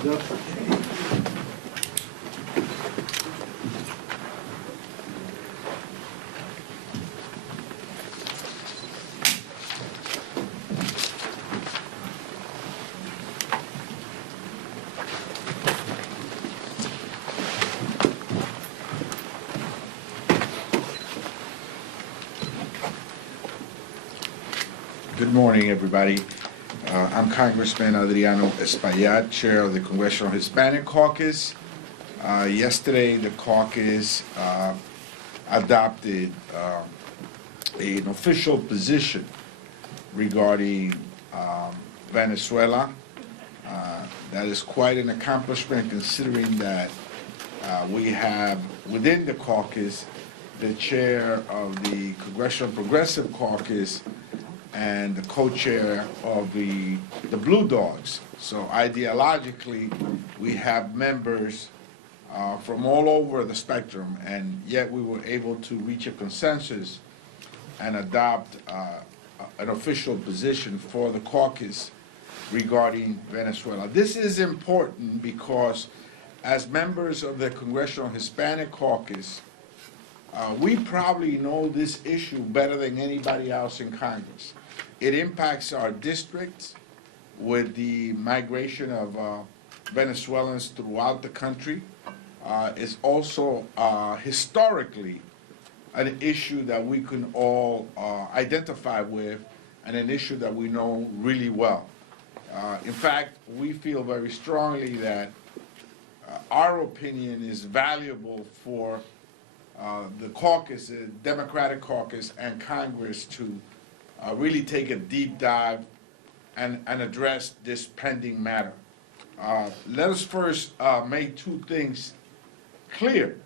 Good morning, everybody. I'm Congressman Adriano Espaillat, Chair of the Congressional Hispanic Caucus. Yesterday, the caucus adopted an official position regarding Venezuela. That is quite an accomplishment, considering that we have within the caucus the chair of the Congressional Progressive Caucus and the co-chair of the Blue Dogs. So ideologically, we have members from all over the spectrum, and yet we were able to reach a consensus and adopt an official position for the caucus regarding Venezuela. This is important because as members of the Congressional Hispanic Caucus, we probably know this issue better than anybody else in Congress. It impacts our districts with the migration of Venezuelans throughout the country. It's also historically an issue that we can all identify with, and an issue that we know really well. In fact, we feel very strongly that our opinion is valuable for the caucus, the Democratic caucus, and Congress to really take a deep dive and address this pending matter. Let us first make two things clear.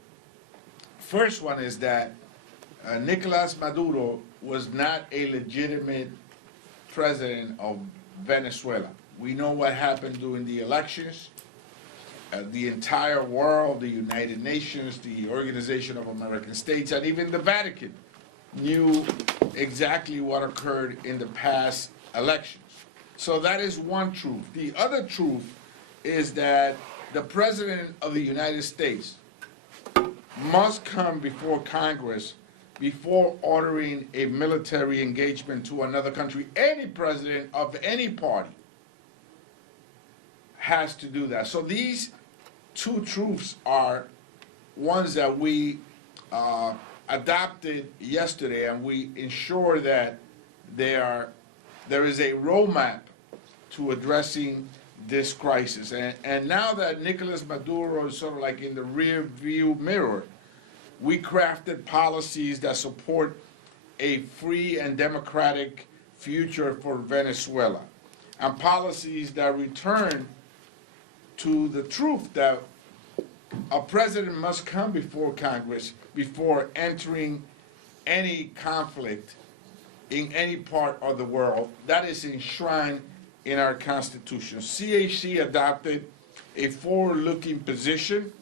First one is that Nicolas Maduro was not a legitimate president of Venezuela. We know what happened during the elections. The entire world, the United Nations, the Organization of American States, and even the Vatican knew exactly what occurred in the past elections. So that is one truth. The other truth is that the President of the United States must come before Congress before ordering a military engagement to another country. Any president of any party has to do that. So these two truths are ones that we adopted yesterday, and we ensure that there is a roadmap to addressing this crisis. And now that Nicolas Maduro is sort of like in the rear view mirror, we crafted policies that support a free and democratic future for Venezuela, and policies that return to the truth that a president must come before Congress before entering any conflict in any part of the world. That is enshrined in our Constitution. CHC adopted a forward-looking position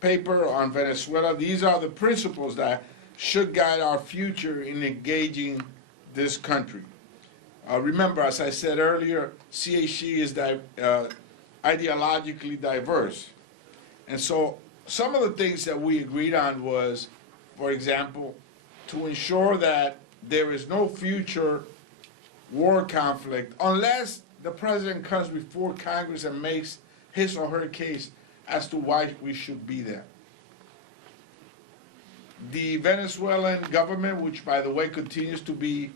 paper on Venezuela. These are the principles that should guide our future in engaging this country. Remember, as I said earlier, CHC is ideologically diverse. And so some of the things that we agreed on was, for example, to ensure that there is no future war conflict unless the president comes before Congress and makes his or her case as to why we should be there. The Venezuelan government, which by the way continues to be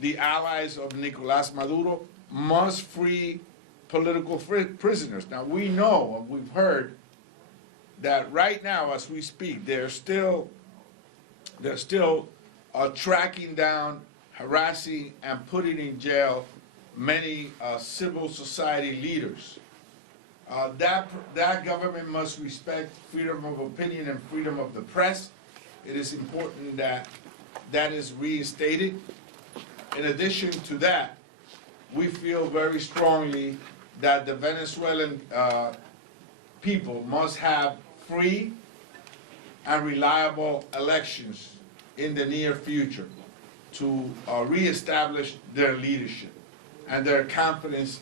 the allies of Nicolas Maduro, must free political prisoners. Now we know, and we've heard, that right now as we speak, they're still tracking down, harassing, and putting in jail many civil society leaders. That government must respect freedom of opinion and freedom of the press. It is important that that is reinstated. In addition to that, we feel very strongly that the Venezuelan people must have free and reliable elections in the near future to reestablish their leadership and their confidence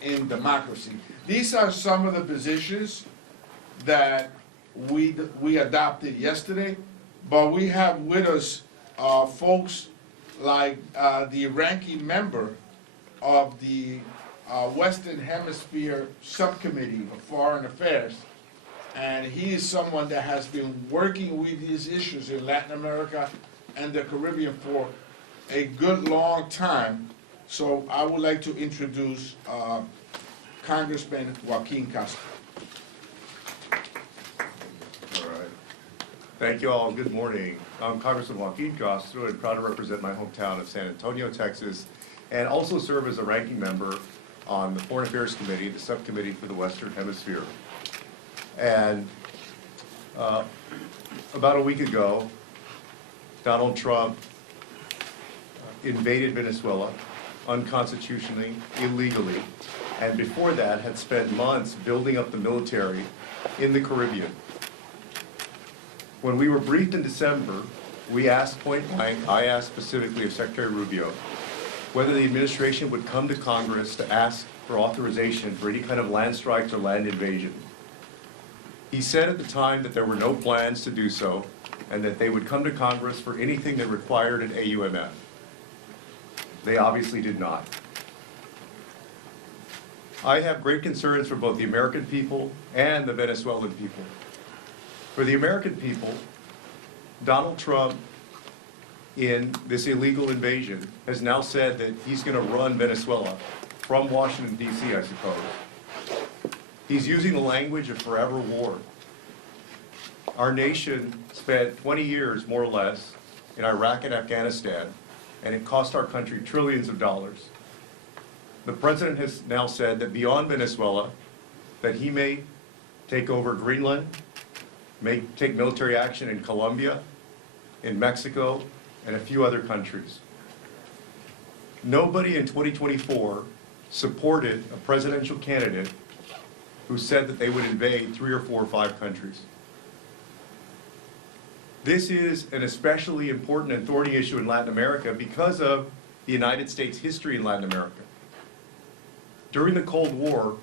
in democracy. These are some of the positions that we adopted yesterday, but we have with us folks like the ranking member of the Western Hemisphere Subcommittee of Foreign Affairs, and he is someone that has been working with these issues in Latin America and the Caribbean for a good long time. So I would like to introduce Congressman Joaquin Castro. All right. Thank you all. Good morning. I'm Congressman Joaquin Castro and proud to represent my hometown of San Antonio, Texas, and also serve as a ranking member on the Foreign Affairs Committee, the subcommittee for the Western Hemisphere. And about a week ago, Donald Trump invaded Venezuela unconstitutionally, illegally, and before that had spent months building up the military in the Caribbean. When we were briefed in December, we asked point blank, I asked specifically of Secretary Rubio, whether the administration would come to Congress to ask for authorization for any kind of land strikes or land invasion. He said at the time that there were no plans to do so, and that they would come to Congress for anything that required an AUMF. They obviously did not. I have great concerns for both the American people and the Venezuelan people. For the American people, Donald Trump, in this illegal invasion, has now said that he's going to run Venezuela from Washington, D.C., I suppose. He's using the language of forever war. Our nation spent 20 years, more or less, in Iraq and Afghanistan, and it cost our country trillions of dollars. The president has now said that beyond Venezuela, that he may take over Greenland, may take military action in Colombia, in Mexico, and a few other countries. Nobody in 2024 supported a presidential candidate who said that they would invade 3 or 4 or 5 countries. This is an especially important and thorny issue in Latin America because of the United States' history in Latin America. During the Cold War,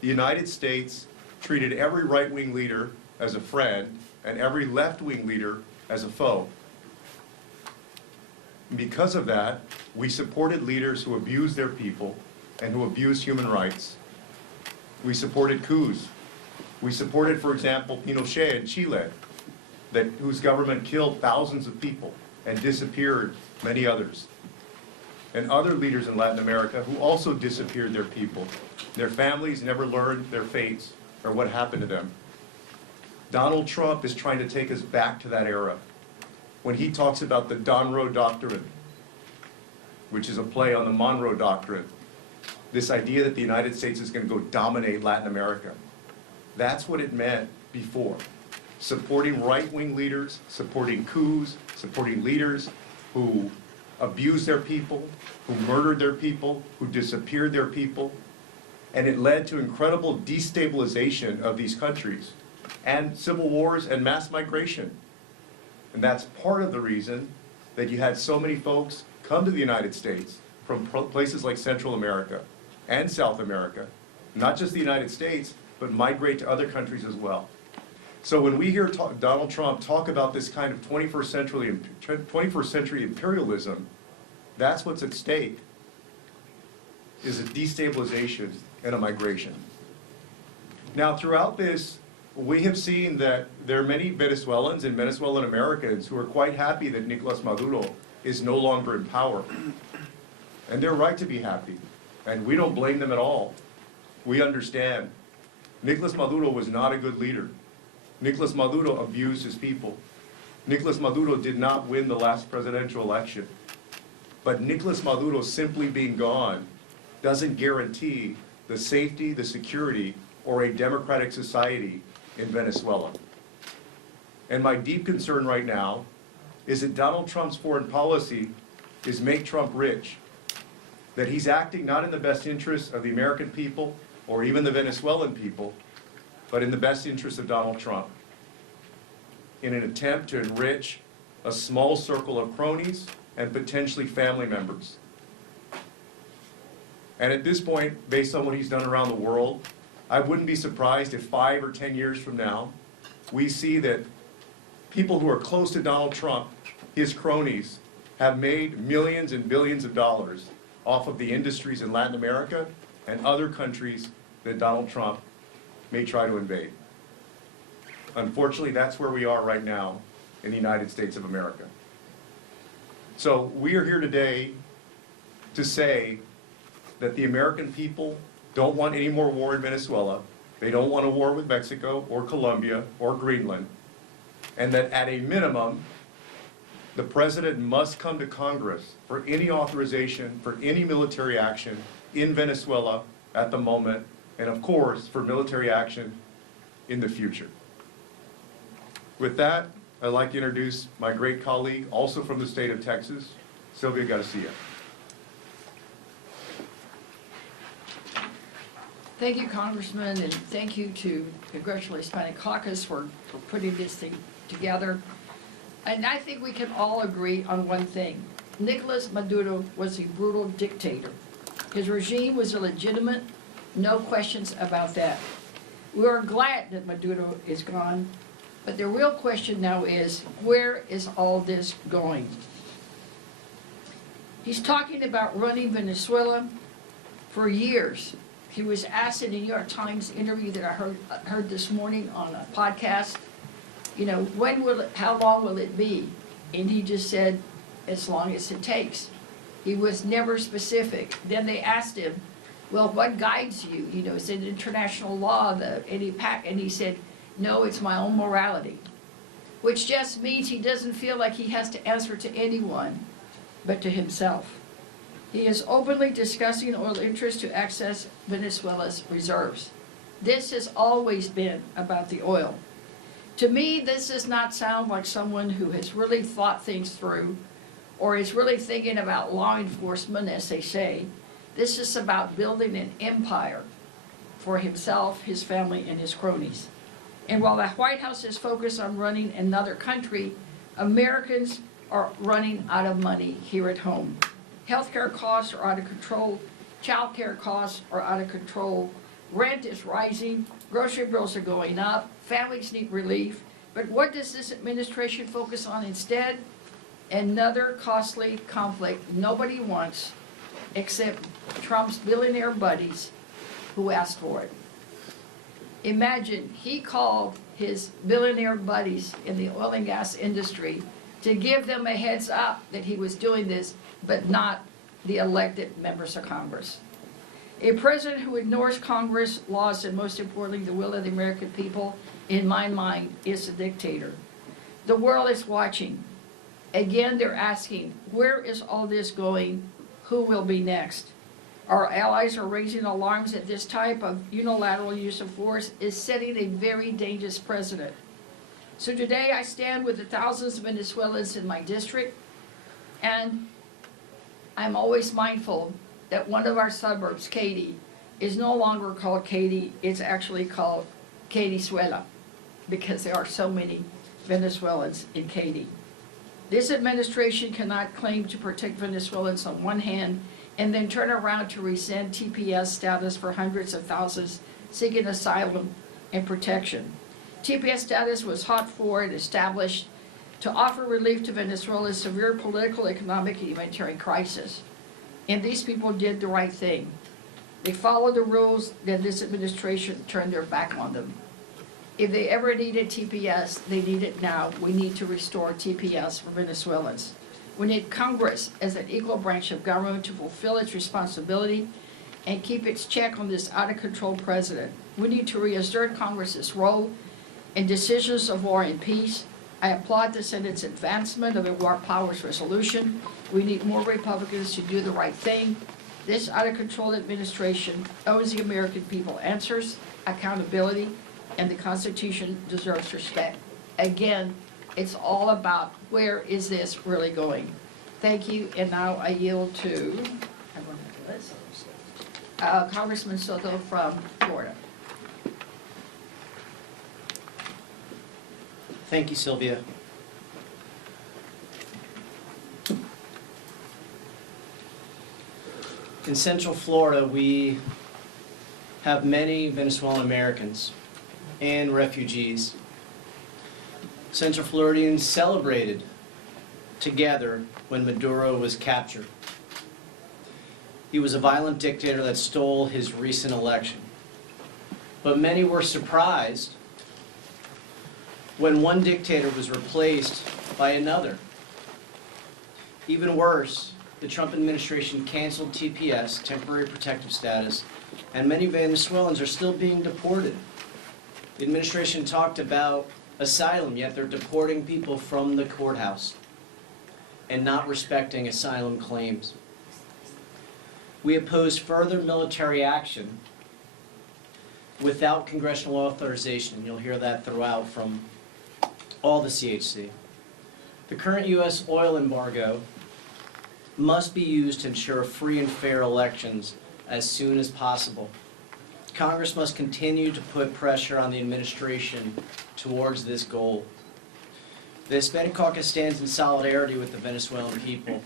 the United States treated every right-wing leader as a friend and every left-wing leader as a foe. And because of that, we supported leaders who abused their people and who abused human rights. We supported coups. We supported, for example, Pinochet in Chile, whose government killed thousands of people and disappeared many others. And other leaders in Latin America who also disappeared their people. Their families never learned their fates or what happened to them. Donald Trump is trying to take us back to that era when he talks about the Monroe Doctrine, which is a play on the Monroe Doctrine, this idea that the United States is going to go dominate Latin America. That's what it meant before. Supporting right-wing leaders, supporting coups, supporting leaders who abused their people, who murdered their people, who disappeared their people, and it led to incredible destabilization of these countries, and civil wars and mass migration. And that's part of the reason that you had so many folks come to the United States from places like Central America and South America, not just the United States, but migrate to other countries as well. So when we hear Donald Trump talk about this kind of 21st century imperialism, that's what's at stake, is a destabilization and a migration. Now, throughout this, we have seen that there are many Venezuelans and Venezuelan Americans who are quite happy that Nicolas Maduro is no longer in power. And they're right to be happy. And we don't blame them at all. We understand. Nicolas Maduro was not a good leader. Nicolas Maduro abused his people. Nicolas Maduro did not win the last presidential election. But Nicolas Maduro simply being gone doesn't guarantee the safety, the security, or a democratic society in Venezuela. And my deep concern right now is that Donald Trump's foreign policy is make Trump rich. That he's acting not in the best interest of the American people or even the Venezuelan people, but in the best interest of Donald Trump, in an attempt to enrich a small circle of cronies and potentially family members. And at this point, based on what he's done around the world, I wouldn't be surprised if 5 or 10 years from now, we see that people who are close to Donald Trump, his cronies, have made millions and billions of dollars off of the industries in Latin America and other countries that Donald Trump may try to invade. Unfortunately, that's where we are right now in the United States of America. So we are here today to say that the American people don't want any more war in Venezuela. They don't want a war with Mexico or Colombia or Greenland. And that at a minimum, the president must come to Congress for any authorization for any military action in Venezuela at the moment, and of course, for military action in the future. With that, I'd like to introduce my great colleague, also from the state of Texas, Sylvia Garcia. Thank you, Congressman, and thank you to Congressional Hispanic Caucus for putting this thing together. And I think we can all agree on one thing. Nicolas Maduro was a brutal dictator. His regime was illegitimate, no questions about that. We are glad that Maduro is gone, but the real question now is, where is all this going? He's talking about running Venezuela for years. He was asked in a New York Times interview that I heard this morning on a podcast, you know, how long will it be? And he just said, as long as it takes. He was never specific. Then they asked him, well, what guides you? You know, is it international law, and he said, no, it's my own morality. Which just means he doesn't feel like he has to answer to anyone but to himself. He is openly discussing oil interests to access Venezuela's reserves. This has always been about the oil. To me, this does not sound like someone who has really thought things through or is really thinking about law enforcement, as they say. This is about building an empire for himself, his family, and his cronies. And while the White House is focused on running another country, Americans are running out of money here at home. Healthcare costs are out of control. Child care costs are out of control. Rent is rising. Grocery bills are going up. Families need relief. But what does this administration focus on instead? Another costly conflict nobody wants except Trump's billionaire buddies who asked for it. Imagine he called his billionaire buddies in the oil and gas industry to give them a heads up that he was doing this, but not the elected members of Congress. A president who ignores Congress, laws, and most importantly, the will of the American people, in my mind, is a dictator. The world is watching. Again, they're asking, where is all this going? Who will be next? Our allies are raising alarms that this type of unilateral use of force is setting a very dangerous precedent. So today I stand with the thousands of Venezuelans in my district, and I'm always mindful that one of our suburbs, Katy, is no longer called Katy, it's actually called Venezuela, because there are so many Venezuelans in Katy. This administration cannot claim to protect Venezuelans on one hand and then turn around to rescind TPS status for hundreds of thousands seeking asylum and protection. TPS status was fought for and established to offer relief to Venezuela's severe political, economic, and humanitarian crisis. And these people did the right thing. They followed the rules, then this administration turned their back on them. If they ever needed TPS, they need it now. We need to restore TPS for Venezuelans. We need Congress as an equal branch of government to fulfill its responsibility and keep its check on this out-of-control president. We need to reassert Congress's role in decisions of war and peace. I applaud the Senate's advancement of the War Powers Resolution. We need more Republicans to do the right thing. This out-of-control administration owes the American people answers, accountability, and the Constitution deserves respect. Again, it's all about where is this really going. Thank you, and now I yield to Congressman Soto from Florida. Thank you, Sylvia. In Central Florida, we have many Venezuelan Americans and refugees. Central Floridians celebrated together when Maduro was captured. He was a violent dictator that stole his recent election. But many were surprised when one dictator was replaced by another. Even worse, the Trump administration canceled TPS, temporary protective status, and many Venezuelans are still being deported. The administration talked about asylum, yet they're deporting people from the courthouse and not respecting asylum claims. We oppose further military action without congressional authorization, and you'll hear that throughout from all the CHC. The current U.S. oil embargo must be used to ensure free and fair elections as soon as possible. Congress must continue to put pressure on the administration towards this goal. The Hispanic Caucus stands in solidarity with the Venezuelan people,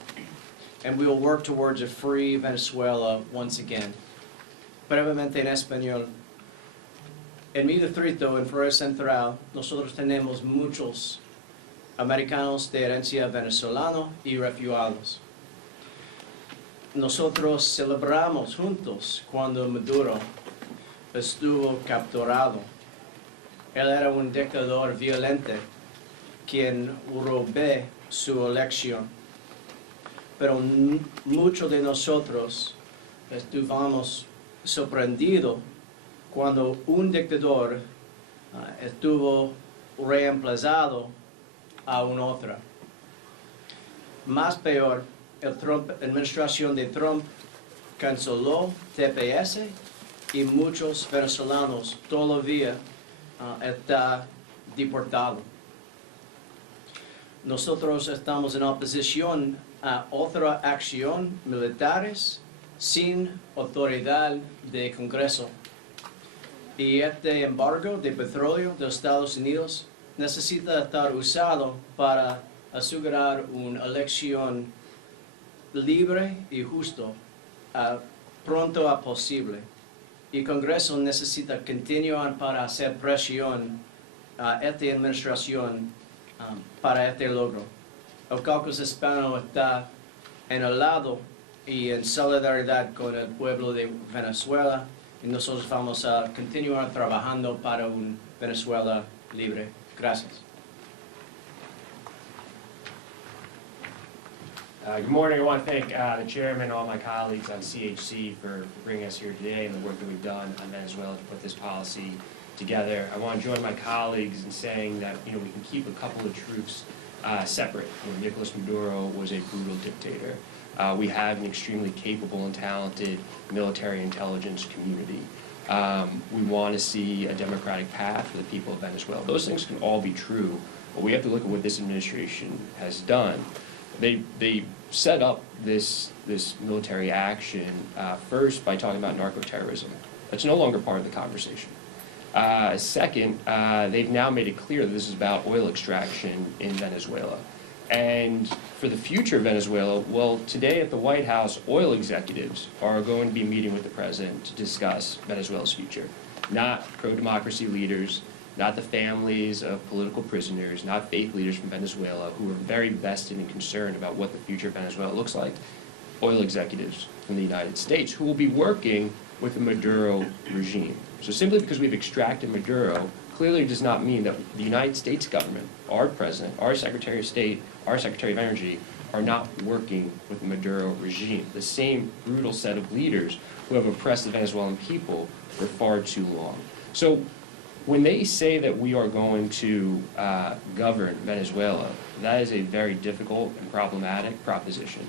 and we will work towards a free Venezuela once again. Brevemente en español. En mi distrito, en Florida Central, nosotros tenemos muchos americanos de herencia venezolano y refugiados. Nosotros celebramos juntos cuando Maduro estuvo capturado. Él era un dictador violento quien robó su elección. Pero muchos de nosotros estuvimos sorprendidos cuando un dictador estuvo reemplazado a un otro. Más peor, la administración de Trump canceló TPS y muchos venezolanos todavía están deportados. Nosotros estamos en oposición a otra acción militares sin autoridad de Congreso. Y este embargo de petróleo de Estados Unidos necesita estar usado para asegurar una elección libre y justo pronto a posible. Y el Congreso necesita continuar para hacer presión a esta administración para este logro. El caucus hispano está en el lado y en solidaridad con el pueblo de Venezuela, y nosotros vamos a continuar trabajando para un Venezuela libre. Gracias. Good morning. I want to thank the chairman and all my colleagues on CHC for bringing us here today and the work that we've done on Venezuela to put this policy together. I want to join my colleagues in saying that we can keep a couple of truths separate. Nicolas Maduro was a brutal dictator. We have an extremely capable and talented military intelligence community. We want to see a democratic path for the people of Venezuela. Those things can all be true, but we have to look at what this administration has done. They set up this military action first by talking about narco-terrorism. That's no longer part of the conversation. Second, they've now made it clear that this is about oil extraction in Venezuela. And for the future of Venezuela, well, today at the White House, oil executives are going to be meeting with the president to discuss Venezuela's future. Not pro-democracy leaders, not the families of political prisoners, not faith leaders from Venezuela who are very vested and concerned about what the future of Venezuela looks like. Oil executives from the United States who will be working with the Maduro regime. So simply because we've extracted Maduro clearly does not mean that the United States government, our president, our Secretary of State, our Secretary of Energy, are not working with the Maduro regime, the same brutal set of leaders who have oppressed the Venezuelan people for far too long. So when they say that we are going to govern Venezuela, that is a very difficult and problematic proposition.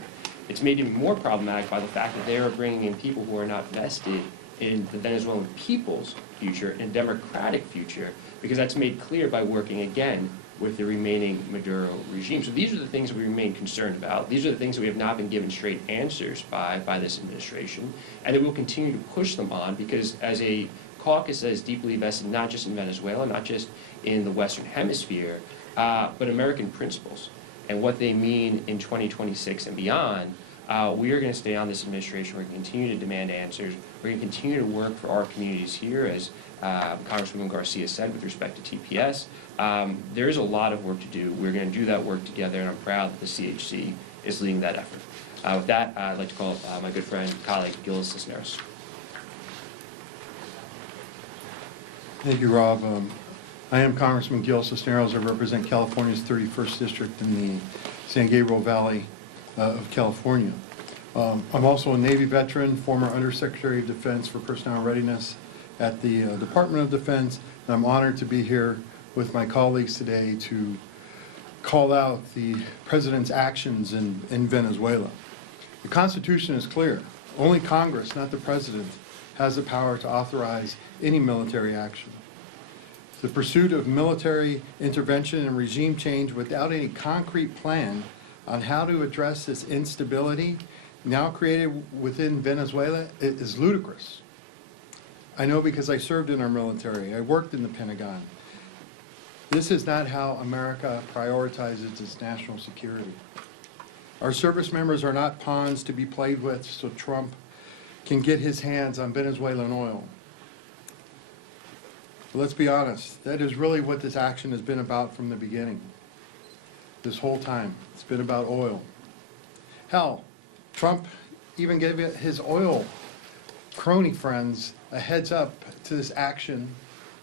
It's made even more problematic by the fact that they are bringing in people who are not vested in the Venezuelan people's future and democratic future, because that's made clear by working again with the remaining Maduro regime. So these are the things that we remain concerned about. These are the things that we have not been given straight answers by this administration, and that we'll continue to push them on, because as a caucus that is deeply vested not just in Venezuela, not just in the Western Hemisphere, but American principles and what they mean in 2026 and beyond, We are going to stay on this administration. We're going to continue to demand answers. We're going to continue to work for our communities here, as Congresswoman Garcia said, with respect to TPS. There's a lot of work to do. We're going to do that work together, and I'm proud that the CHC is leading that effort. With that, I'd like to call my good friend, colleague, Gil Cisneros. Thank you, Rob. I am Congressman Gil Cisneros. I represent California's 31st District in the San Gabriel Valley of California. I'm also a Navy veteran, former Undersecretary of Defense for Personnel Readiness at the Department of Defense, and I'm honored to be here with my colleagues today to call out the President's actions in Venezuela. The Constitution is clear. Only Congress, not the President, has the power to authorize any military action. The pursuit of military intervention and regime change without any concrete plan on how to address this instability now created within Venezuela is ludicrous. I know because I served in our military. I worked in the Pentagon. This is not how America prioritizes its national security. Our service members are not pawns to be played with so Trump can get his hands on Venezuelan oil. But let's be honest, that is really what this action has been about from the beginning. This whole time, it's been about oil. Hell, Trump even gave his oil crony friends a heads up to this action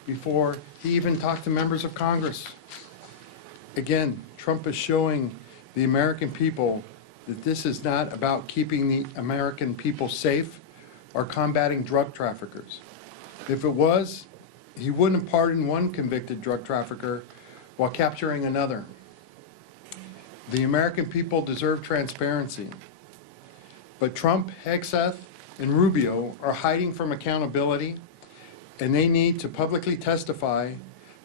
before he even talked to members of Congress. Again, Trump is showing the American people that this is not about keeping the American people safe or combating drug traffickers. If it was, he wouldn't have pardoned one convicted drug trafficker while capturing another. The American people deserve transparency. But Trump, Hegseth, and Rubio are hiding from accountability, and they need to publicly testify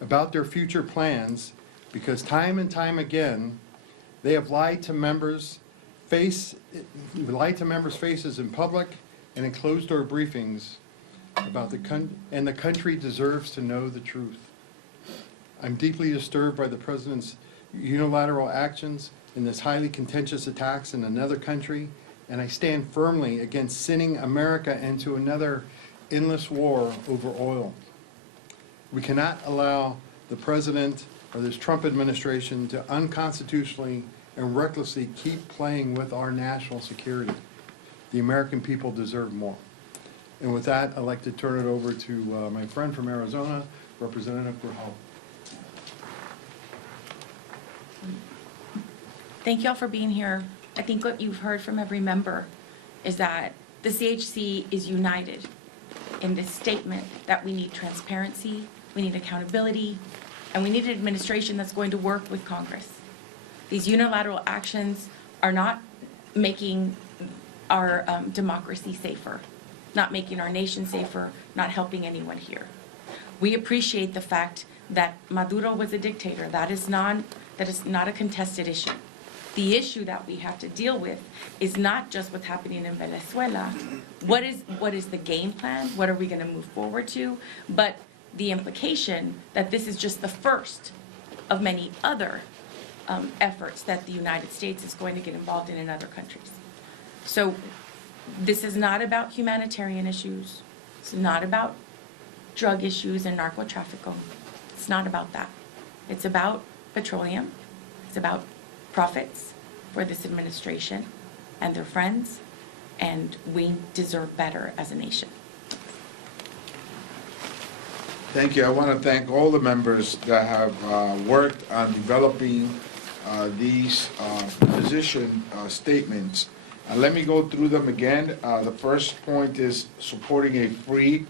about their future plans because time and time again, they have lied to members' faces in public and in closed-door briefings about and the country deserves to know the truth. I'm deeply disturbed by the President's unilateral actions in this highly contentious attacks in another country, and I stand firmly against sending America into another endless war over oil. We cannot allow the President or this Trump administration to unconstitutionally and recklessly keep playing with our national security. The American people deserve more. And with that, I'd like to turn it over to my friend from Arizona, Representative Grajal. Thank you all for being here. I think what you've heard from every member is that the CHC is united in this statement that we need transparency, we need accountability, and we need an administration that's going to work with Congress. These unilateral actions are not making our democracy safer, not making our nation safer, not helping anyone here. We appreciate the fact that Maduro was a dictator. That is not a contested issue. The issue that we have to deal with is not just what's happening in Venezuela. What is the game plan? What are we going to move forward to? But the implication that this is just the first of many other efforts that the United States is going to get involved in other countries. So this is not about humanitarian issues. It's not about drug issues and narco-trafficking. It's not about that. It's about petroleum. It's about profits for this administration and their friends, and we deserve better as a nation. Thank you. I want to thank all the members that have worked on developing these position statements. Let me go through them again. The first point is supporting a free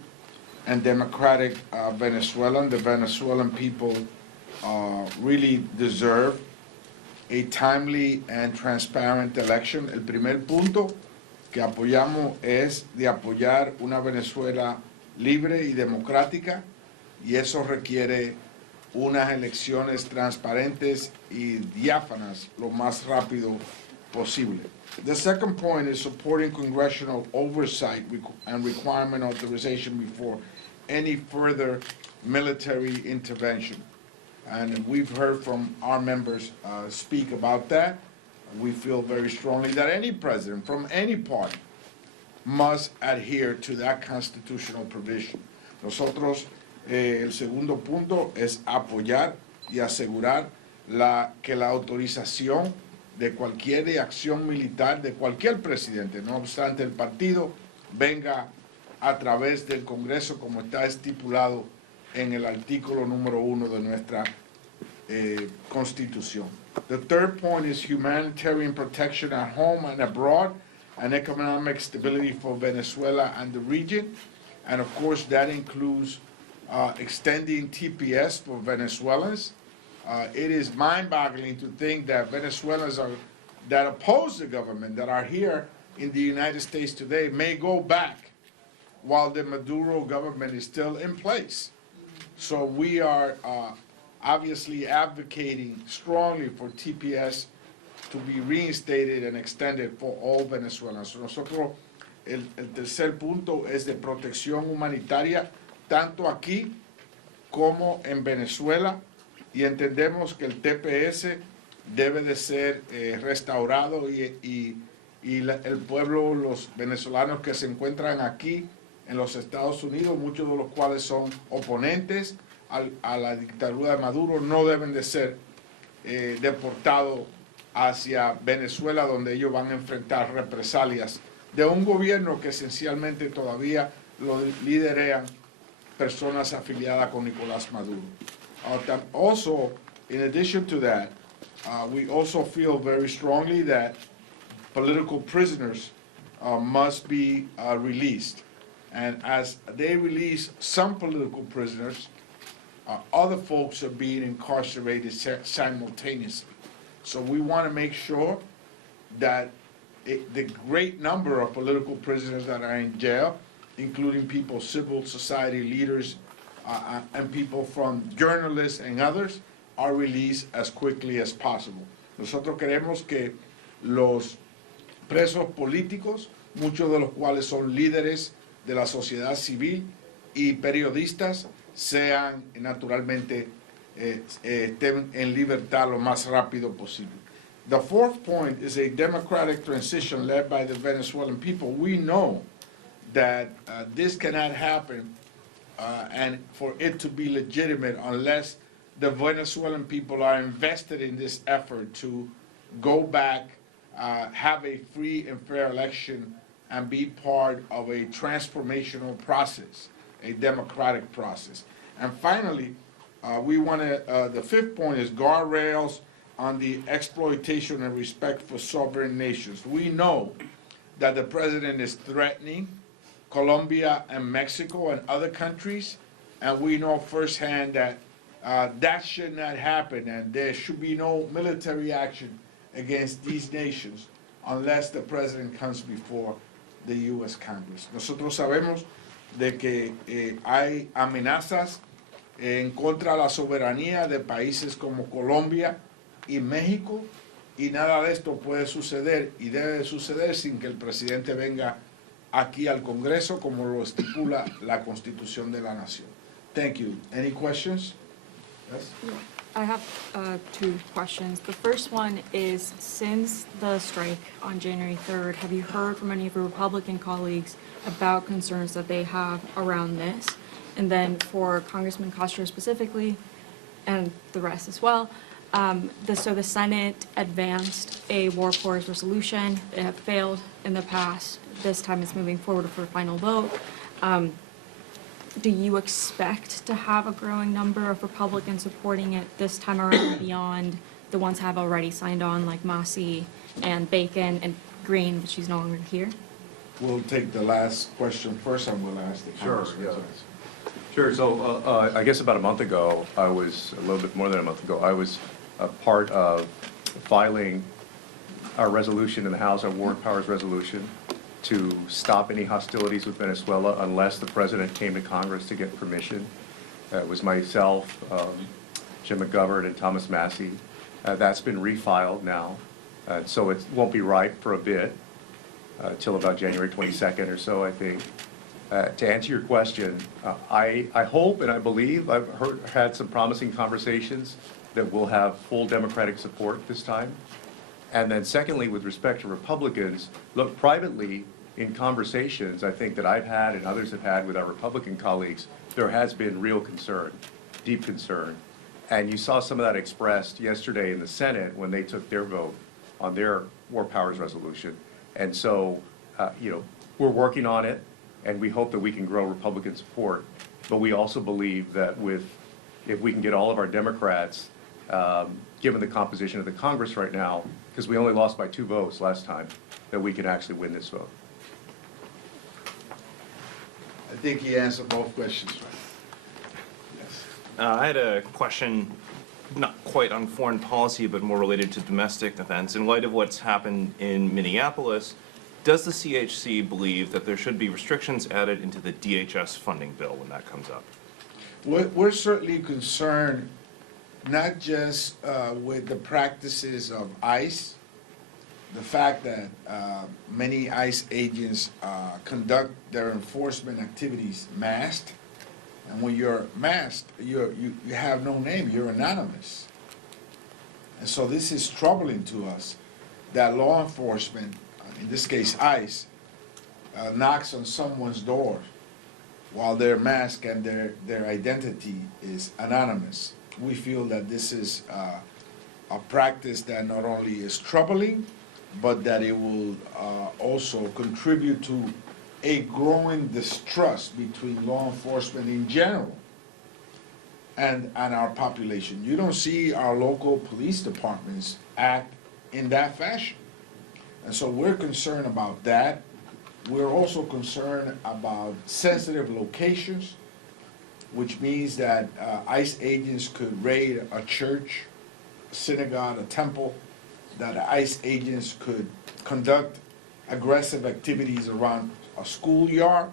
and democratic Venezuela. The Venezuelan people really deserve a timely and transparent election. El primer punto que apoyamos es de apoyar una Venezuela libre y democrática, y eso requiere unas elecciones transparentes y diáfanas lo más rápido posible. The second point is supporting congressional oversight and requirement authorization before any further military intervention. And we've heard from our members speak about that. we feel very strongly that any president from any party must adhere to that constitutional provision. Nosotros, el segundo punto es apoyar y asegurar que la autorización de cualquier acción militar de cualquier presidente, no obstante el partido, venga a través del Congreso como está estipulado en el artículo número 1 de nuestra Constitución. The third point is humanitarian protection at home and abroad and economic stability for Venezuela and the region. And of course, that includes extending TPS for Venezuelans. It is mind-boggling to think that Venezuelans that oppose the government, that are here in the United States today, may go back while the Maduro government is still in place. So we are obviously advocating strongly for TPS to be reinstated and extended for all Venezuelans. Nosotros, el tercer punto es de protección humanitaria, tanto aquí como en Venezuela, y entendemos que el TPS debe de ser restaurado y el pueblo, los venezolanos que se encuentran aquí en los Estados Unidos, muchos de los cuales son oponentes a la dictadura de Maduro, no deben de ser deportados hacia Venezuela, donde ellos van a enfrentar represalias de un gobierno que esencialmente todavía lo liderean personas afiliadas con Nicolás Maduro. Also, in addition to that, we also feel very strongly that political prisoners must be released. And as they release some political prisoners, other folks are being incarcerated simultaneously. So we want to make sure that the great number of political prisoners that are in jail, including people, civil society leaders, and people from journalists and others, are released as quickly as possible. Nosotros queremos que los presos políticos, muchos de los cuales son líderes de la sociedad civil y periodistas, sean naturalmente estén en libertad lo más rápido posible. The fourth point is a democratic transition led by the Venezuelan people. We know that this cannot happen and for it to be legitimate unless the Venezuelan people are invested in this effort to go back, have a free and fair election, and be part of a transformational process, a democratic process. And finally, the fifth point is guardrails on the exploitation and respect for sovereign nations. We know that the president is threatening Colombia and Mexico and other countries, and we know firsthand that that should not happen, and there should be no military action against these nations unless the president comes before the U.S. Congress. Nosotros sabemos de que hay amenazas en contra de la soberanía de países como Colombia y México, y nada de esto puede suceder y debe suceder sin que el presidente venga aquí al Congreso como lo estipula la Constitución de la Nación. Thank you. Any questions? Yes? I have two questions. The first one is, since the strike on January 3rd, have you heard from any of your Republican colleagues about concerns that they have around this? And then for Congressman Castro specifically, and the rest as well, so the Senate advanced a war powers resolution. It had failed in the past. This time it's moving forward for a final vote. Do you expect to have a growing number of Republicans supporting it this time around beyond the ones who have already signed on, like Massey and Bacon and Green, but she's no longer here? We'll take the last question first, and we'll ask the Sure, Congressman. yeah. Sure, so I guess about a month ago, a little bit more than a month ago, I was a part of filing our resolution in the House, our war powers resolution, to stop any hostilities with Venezuela unless the president came to Congress to get permission. It was myself, Jim McGovern, and Thomas Massey. That's been refiled now, so it won't be ripe for a bit, till about January 22nd or so, I think. To answer your question, I hope and I believe I've had some promising conversations that will have full Democratic support this time. And then secondly, with respect to Republicans, look, privately, in conversations I think that I've had and others have had with our Republican colleagues, there has been real concern, deep concern. And you saw some of that expressed yesterday in the Senate when they took their vote on their War Powers resolution. And so, we're working on it, and we hope that we can grow Republican support. But we also believe that if we can get all of our Democrats, given the composition of the Congress right now, because we only lost by 2 votes last time, that we can actually win this vote. I think he answered both questions, right? Yes. I had a question, not quite on foreign policy, but more related to domestic events. In light of what's happened in Minneapolis, does the CHC believe that there should be restrictions added into the DHS funding bill when that comes up? We're certainly concerned, not just with the practices of ICE, the fact that many ICE agents conduct their enforcement activities masked. And when you're masked, you have no name, you're anonymous. And so this is troubling to us, that law enforcement, in this case ICE, knocks on someone's door while they're masked and their identity is anonymous. We feel that this is a practice that not only is troubling, but that it will also contribute to a growing distrust between law enforcement in general and our population. You don't see our local police departments act in that fashion. And so we're concerned about that. We're also concerned about sensitive locations, which means that ICE agents could raid a church, a synagogue, a temple, that ICE agents could conduct aggressive activities around a schoolyard.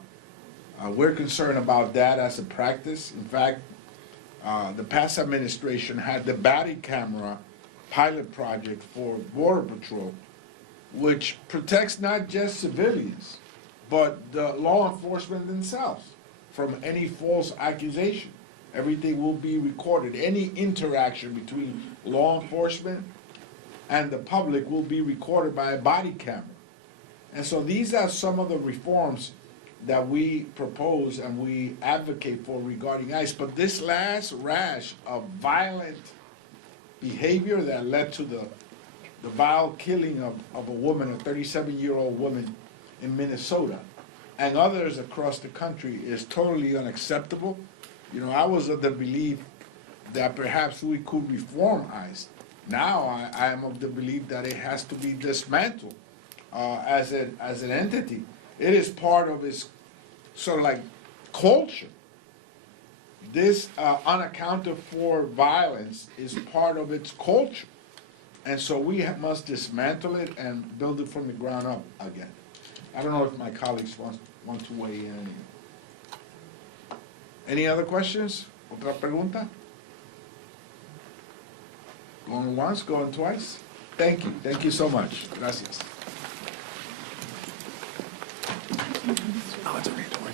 We're concerned about that as a practice. In fact, the past administration had the body camera pilot project for Border Patrol, which protects not just civilians, but the law enforcement themselves from any false accusation. Everything will be recorded. Any interaction between law enforcement and the public will be recorded by a body camera. And so these are some of the reforms that we propose and we advocate for regarding ICE. But this last rash of violent behavior that led to the vile killing of a woman, a 37-year-old woman in Minnesota, and others across the country is totally unacceptable. I was of the belief that perhaps we could reform ICE. Now I am of the belief that it has to be dismantled as an entity. It is part of its sort of like culture. This unaccounted for violence is part of its culture. And so we must dismantle it and build it from the ground up again. I don't know if my colleagues want to weigh in. Any other questions? Otra pregunta? Going once, going twice? Thank you. Thank you so much. Gracias. Oh, it's okay. Don't worry.